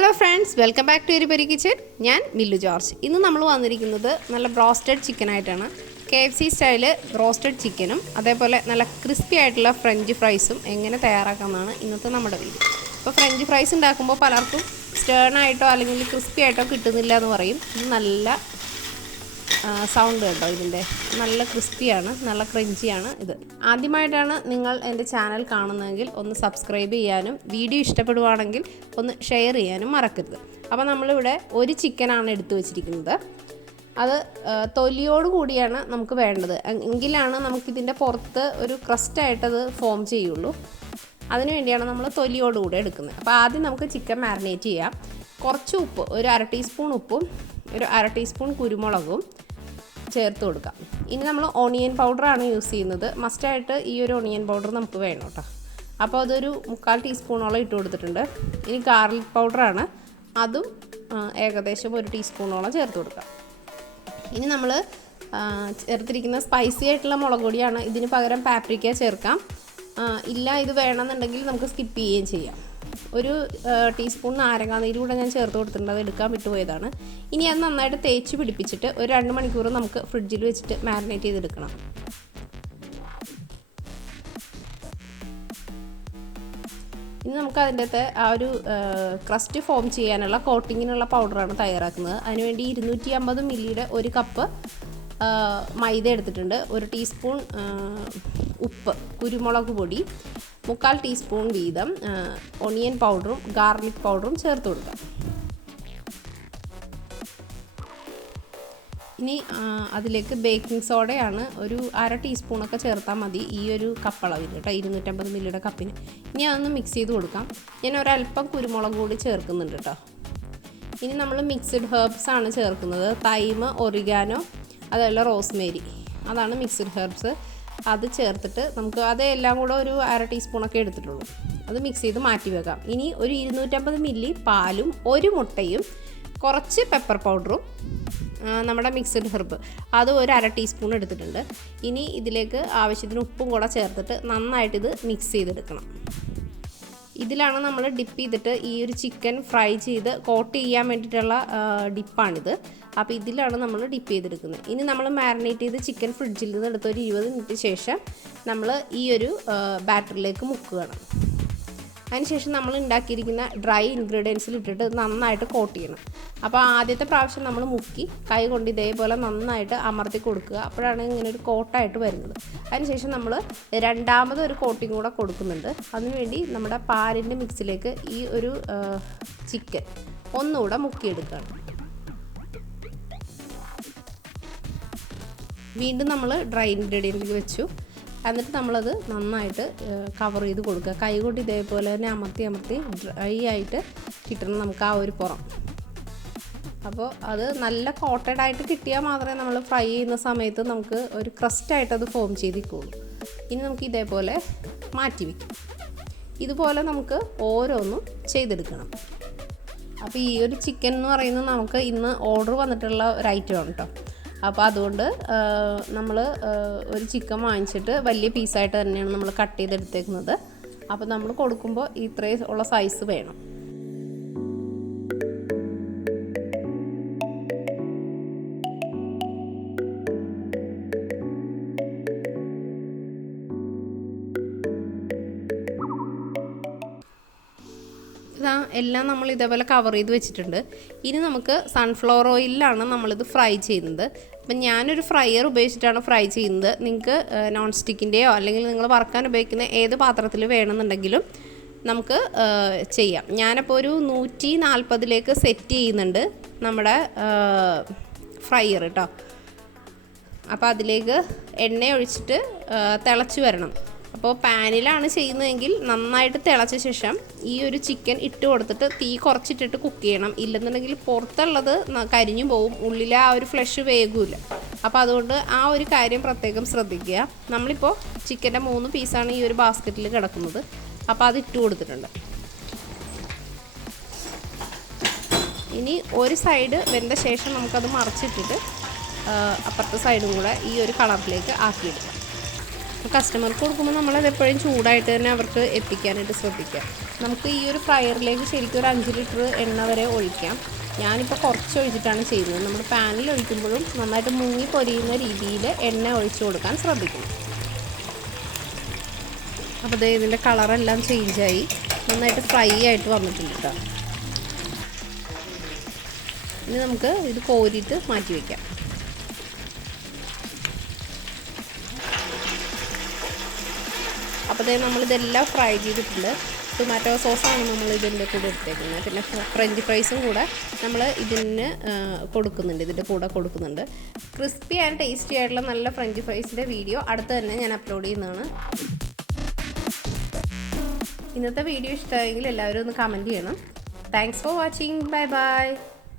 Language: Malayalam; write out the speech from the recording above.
Hello friends, welcome back to Eripori kitchen. ഞാൻ മില്ലു ജോർജ്. ഇന്ന് നമ്മൾ വന്നിരിക്കുന്നത് നല്ല ബ്രോസ്റ്റഡ് ചിക്കനായിട്ടാണ്. KFC സ്റ്റൈല് ബ്രോസ്റ്റഡ് ചിക്കനും അതേപോലെ നല്ല ക്രിസ്പി ആയിട്ടുള്ള ഫ്രഞ്ച് ഫ്രൈസും എങ്ങനെ തയ്യാറാക്കാമെന്നാണ് ഇന്നത്തെ നമ്മുടെ വീഡിയോ. അപ്പോൾ ഫ്രഞ്ച് ഫ്രൈസ് ഉണ്ടാക്കുമ്പോൾ പലർക്കും സ്റ്റേണായിട്ടോ അല്ലെങ്കിൽ ക്രിസ്പി ആയിട്ടോ കിട്ടുന്നില്ല എന്ന് പറയും. ഇത് നല്ല സൗണ്ട് കേട്ടോ, ഇതിൻ്റെ നല്ല ക്രിസ്പിയാണ്, നല്ല ക്രഞ്ചിയാണ്. ഇത് ആദ്യമായിട്ടാണ് നിങ്ങൾ എൻ്റെ ചാനൽ കാണുന്നതെങ്കിൽ ഒന്ന് സബ്സ്ക്രൈബ് ചെയ്യാനും വീഡിയോ ഇഷ്ടപ്പെടുവാണെങ്കിൽ ഒന്ന് ഷെയർ ചെയ്യാനും മറക്കരുത്. അപ്പോൾ നമ്മളിവിടെ ഒരു ചിക്കനാണ് എടുത്തു വച്ചിരിക്കുന്നത്. അത് തൊലിയോട് കൂടിയാണ് നമുക്ക് വേണ്ടത്, എങ്കിലാണ് നമുക്കിതിൻ്റെ പുറത്ത് ഒരു ക്രസ്റ്റായിട്ടത് ഫോം ചെയ്യുള്ളൂ. അതിനു വേണ്ടിയാണ് നമ്മൾ തൊലിയോടുകൂടി എടുക്കുന്നത്. അപ്പോൾ ആദ്യം നമുക്ക് ചിക്കൻ മാരിനേറ്റ് ചെയ്യാം. കുറച്ച് ഉപ്പ്, ഒരു 1/2 ടീസ്പൂൺ ഉപ്പും ഒരു 1/2 ടീസ്പൂൺ കുരുമുളകും ചേർത്ത് കൊടുക്കാം. ഇനി നമ്മൾ ഓണിയൻ പൗഡറാണ് യൂസ് ചെയ്യുന്നത്. മസ്റ്റായിട്ട് ഈ ഒരു ഓണിയൻ പൗഡർ നമുക്ക് വേണം കേട്ടോ. അപ്പോൾ അതൊരു 1/4 ടീസ്പൂണോളം ഇട്ട് കൊടുത്തിട്ടുണ്ട്. ഇനി ഗാർലിക് പൗഡറാണ്, അതും ഏകദേശം 1 ടീസ്പൂണോളം ചേർത്ത് കൊടുക്കാം. ഇനി നമ്മൾ ചേർത്തിരിക്കുന്ന സ്പൈസി ആയിട്ടുള്ള മുളക് പൊടിയാണ്. ഇതിന് പകരം പാപ്രിക്ക ചേർക്കാം. ഇല്ല, ഇത് വേണമെന്നുണ്ടെങ്കിൽ നമുക്ക് സ്കിപ്പ് ചെയ്യുകയും ചെയ്യാം. ഒരു ടീസ്പൂൺ നാരങ്ങാനീര് കൂടെ ഞാൻ ചേർത്ത് കൊടുത്തിട്ടുണ്ട്, അത് എടുക്കാൻ വിട്ടുപോയതാണ്. ഇനി അത് നന്നായിട്ട് തേച്ച് പിടിപ്പിച്ചിട്ട് ഒരു 2 മണിക്കൂർ നമുക്ക് ഫ്രിഡ്ജിൽ വെച്ചിട്ട് മാരിനേറ്റ് ചെയ്തെടുക്കണം. ഇനി നമുക്ക് അതിൻ്റെ അകത്ത് ആ ഒരു ക്രസ്റ്റ് ഫോം ചെയ്യാനുള്ള കോട്ടിങ്ങിനുള്ള പൗഡറാണ് തയ്യാറാക്കുന്നത്. അതിനുവേണ്ടി 250 മില്ലിയുടെ 1 കപ്പ് മൈദ എടുത്തിട്ടുണ്ട്. 1 ടീസ്പൂൺ ഉപ്പ്, കുരുമുളക് പൊടി 1/4 ടീസ്പൂൺ വീതം ഒണിയൻ പൗഡറും ഗാർലിക് പൗഡറും ചേർത്ത് കൊടുക്കാം. ഇനി അതിലേക്ക് ബേക്കിംഗ് സോഡയാണ് ഒരു 1/2 ടീസ്പൂണൊക്കെ ചേർത്താൽ മതി ഈ ഒരു കപ്പളവിന് കേട്ടോ, 250 മില്ലിയുടെ കപ്പിന്. ഇനി അതൊന്ന് മിക്സ് ചെയ്ത് കൊടുക്കാം. ഞാൻ ഒരല്പം കുരുമുളക് കൂടി ചേർക്കുന്നുണ്ട് കേട്ടോ. ഇനി നമ്മൾ മിക്സ്ഡ് ഹെർബ്സ് ആണ് ചേർക്കുന്നത്. തൈമ്, ഒറിഗാനോ, അതല്ല റോസ്മേരി, അതാണ് മിക്സ്ഡ് ഹെർബ്സ്. അത് ചേർത്തിട്ട് നമുക്ക് അതെല്ലാം കൂടെ ഒരു 1/2 ടീസ്പൂണൊക്കെ എടുത്തിട്ടുള്ളൂ. അത് മിക്സ് ചെയ്ത് മാറ്റി വെക്കാം. ഇനി ഒരു 250 മില്ലി പാലും 1 മുട്ടയും കുറച്ച് പെപ്പർ പൗഡറും നമ്മുടെ മിക്സ്ഡ് ഹെർബ് അത് ഒരു 1/2 ടീസ്പൂൺ എടുത്തിട്ടുണ്ട്. ഇനി ഇതിലേക്ക് ആവശ്യത്തിന് ഉപ്പും കൂടെ ചേർത്തിട്ട് നന്നായിട്ടിത് മിക്സ് ചെയ്തെടുക്കണം. ഇതിലാണ് നമ്മൾ ഡിപ്പ് ചെയ്തിട്ട് ഈ ഒരു ചിക്കൻ ഫ്രൈ ചെയ്ത് കോട്ട് ചെയ്യാൻ വേണ്ടിയിട്ടുള്ള ഡിപ്പാണിത്. അപ്പോൾ ഇതിലാണ് നമ്മൾ ഡിപ്പ് ചെയ്തെടുക്കുന്നത്. ഇനി നമ്മൾ മാരിനേറ്റ് ചെയ്ത് ചിക്കൻ ഫ്രിഡ്ജിൽ നിന്ന് എടുത്ത് ഒരു 20 മിനിറ്റ് ശേഷം നമ്മൾ ഈ ഒരു ബാറ്ററിലേക്ക് മുക്കുകയാണ്. അതിനുശേഷം നമ്മൾ ഉണ്ടാക്കിയിരിക്കുന്ന ഡ്രൈ ഇൻഗ്രീഡിയൻസിൽ ഇട്ടിട്ട് നന്നായിട്ട് കോട്ട് ചെയ്യണം. അപ്പോൾ ആദ്യത്തെ പ്രാവശ്യം നമ്മൾ മുക്കി കൈ കൊണ്ട് ഇതേപോലെ നന്നായിട്ട് അമർത്തി കൊടുക്കുക. അപ്പോഴാണ് ഇങ്ങനെ ഒരു കോട്ടായിട്ട് വരുന്നത്. അതിനുശേഷം നമ്മൾ രണ്ടാമത് ഒരു കോട്ടിങ് കൂടെ കൊടുക്കുന്നുണ്ട്. അതിനുവേണ്ടി നമ്മുടെ പാലിൻ്റെ മിക്സിലേക്ക് ഈ ഒരു ചിക്കൻ ഒന്നുകൂടെ മുക്കിയെടുക്കുകയാണ്. വീണ്ടും നമ്മൾ ഡ്രൈ ഇൻഗ്രീഡിയൻറ്റിലേക്ക് വെച്ചു. എന്നിട്ട് നമ്മളത് നന്നായിട്ട് കവർ ചെയ്ത് കൊടുക്കുക. കൈ കൊണ്ട് ഇതേപോലെ തന്നെ അമർത്തി ഡ്രൈ ആയിട്ട് കിട്ടണം നമുക്ക് ആ ഒരു പുറം. അപ്പോൾ അത് നല്ല കോട്ടഡ് ആയിട്ട് കിട്ടിയാൽ മാത്രമേ നമ്മൾ ഫ്രൈ ചെയ്യുന്ന സമയത്ത് നമുക്ക് ഒരു ക്രസ്റ്റായിട്ട് അത് ഫോം ചെയ്തിരിക്കുള്ളൂ. ഇനി നമുക്ക് ഇതേപോലെ മാറ്റി വയ്ക്കും. ഇതുപോലെ നമുക്ക് ഓരോന്നും ചെയ്തെടുക്കണം. അപ്പോൾ ഈ ഒരു ചിക്കൻ എന്ന് പറയുന്നത് നമുക്ക് ഇന്ന് ഓർഡർ വന്നിട്ടുള്ള ഒരു ഐറ്റമാണ് കേട്ടോ. അപ്പോൾ അതുകൊണ്ട് നമ്മൾ ഒരു ചിക്കൻ വാങ്ങിച്ചിട്ട് വലിയ പീസായിട്ട് തന്നെയാണ് നമ്മൾ കട്ട് ചെയ്തെടുത്തേക്കുന്നത്. അപ്പോൾ നമ്മൾ കൊടുക്കുമ്പോൾ ഇത്രയും ഉള്ള സൈസ് വേണം. എല്ലാം നമ്മൾ ഇതേപോലെ കവർ ചെയ്ത് വെച്ചിട്ടുണ്ട്. ഇനി നമുക്ക് സൺഫ്ലവർ ഓയിലാണ് നമ്മളിത് ഫ്രൈ ചെയ്യുന്നത്. അപ്പം ഞാനൊരു ഫ്രയർ ഉപയോഗിച്ചിട്ടാണ് ഫ്രൈ ചെയ്യുന്നത്. നിങ്ങൾക്ക് നോൺ സ്റ്റിക്കിൻ്റെയോ അല്ലെങ്കിൽ നിങ്ങൾ വറുക്കാൻ ഉപയോഗിക്കുന്ന ഏത് പാത്രത്തിൽ വേണമെന്നുണ്ടെങ്കിലും നമുക്ക് ചെയ്യാം. ഞാനപ്പോൾ ഒരു 140ലേക്ക് സെറ്റ് ചെയ്യുന്നുണ്ട് നമ്മുടെ ഫ്രയർ കേട്ടോ. അപ്പോൾ അതിലേക്ക് എണ്ണ ഒഴിച്ചിട്ട് തിളച്ച് വരണം. അപ്പോൾ പാനിലാണ് ചെയ്യുന്നതെങ്കിൽ നന്നായിട്ട് തിളച്ച ശേഷം ഈ ഒരു ചിക്കൻ ഇട്ട് കൊടുത്തിട്ട് തീ കുറച്ചിട്ടിട്ട് കുക്ക് ചെയ്യണം. ഇല്ലെന്നുണ്ടെങ്കിൽ പുറത്തുള്ളത് കരിഞ്ഞു പോവും, ഉള്ളിലെ ആ ഒരു ഫ്ലഷ് വേഗമില്ല. അപ്പോൾ അതുകൊണ്ട് ആ ഒരു കാര്യം പ്രത്യേകം ശ്രദ്ധിക്കുക. നമ്മളിപ്പോൾ ചിക്കൻ്റെ 3 പീസാണ് ഈ ഒരു ബാസ്ക്കറ്റിൽ കിടക്കുന്നത്. അപ്പോൾ അത് ഇട്ട് കൊടുത്തിട്ടുണ്ട്. ഇനി ഒരു സൈഡ് വെന്ത ശേഷം നമുക്കത് മറിച്ചിട്ടിട്ട് അപ്പുറത്തെ സൈഡും കൂടെ ഈ ഒരു കളറിലേക്ക് ആക്കിയെടുക്കാം. കസ്റ്റമർക്ക് കൊടുക്കുമ്പോൾ നമ്മളത് എപ്പോഴും ചൂടായിട്ട് തന്നെ അവർക്ക് എത്തിക്കാനായിട്ട് ശ്രദ്ധിക്കുക. നമുക്ക് ഈ ഒരു ഫ്രയറിലേക്ക് ശരിക്കും ഒരു 5 ലിറ്റർ എണ്ണ വരെ ഒഴിക്കാം. ഞാനിപ്പോൾ കുറച്ച് ഒഴിച്ചിട്ടാണ് ചെയ്യുന്നത്. നമ്മൾ പാനിൽ ഒഴിക്കുമ്പോഴും നന്നായിട്ട് മുങ്ങി പൊരിയുന്ന രീതിയിൽ എണ്ണ ഒഴിച്ചു കൊടുക്കാൻ ശ്രദ്ധിക്കണം. അപ്പോൾ ദേ ഇതിൻ്റെ കളറെല്ലാം ചേഞ്ചായി നന്നായിട്ട് ഫ്രൈ ആയിട്ട് വന്നിട്ടുണ്ട് കേട്ടോ. ഇനി നമുക്ക് ഇത് കോരിയിട്ട് മാറ്റി വയ്ക്കാം. അപ്പോൾ ദേ നമ്മളിതെല്ലാം ഫ്രൈ ചെയ്തിട്ടുണ്ട്. ടൊമാറ്റോ സോസാണ് നമ്മൾ ഇതിൻ്റെ കൂടെ എടുത്തേക്കുന്നത്. പിന്നെ ഫ്രഞ്ച് ഫ്രൈസും കൂടെ നമ്മൾ ഇതിന് കൊടുക്കുന്നുണ്ട്, ഇതിൻ്റെ കൂടെ കൊടുക്കുന്നുണ്ട്. ക്രിസ്പി ആൻഡ് ടേസ്റ്റി ആയിട്ടുള്ള നല്ല ഫ്രഞ്ച് ഫ്രൈസിൻ്റെ വീഡിയോ അടുത്ത് തന്നെ ഞാൻ അപ്ലോഡ് ചെയ്യുന്നതാണ്. ഇന്നത്തെ വീഡിയോ ഇഷ്ടമായെങ്കിൽ എല്ലാവരും ഒന്ന് കമൻറ്റ് ചെയ്യണം. Thanks for watching. Bye bye.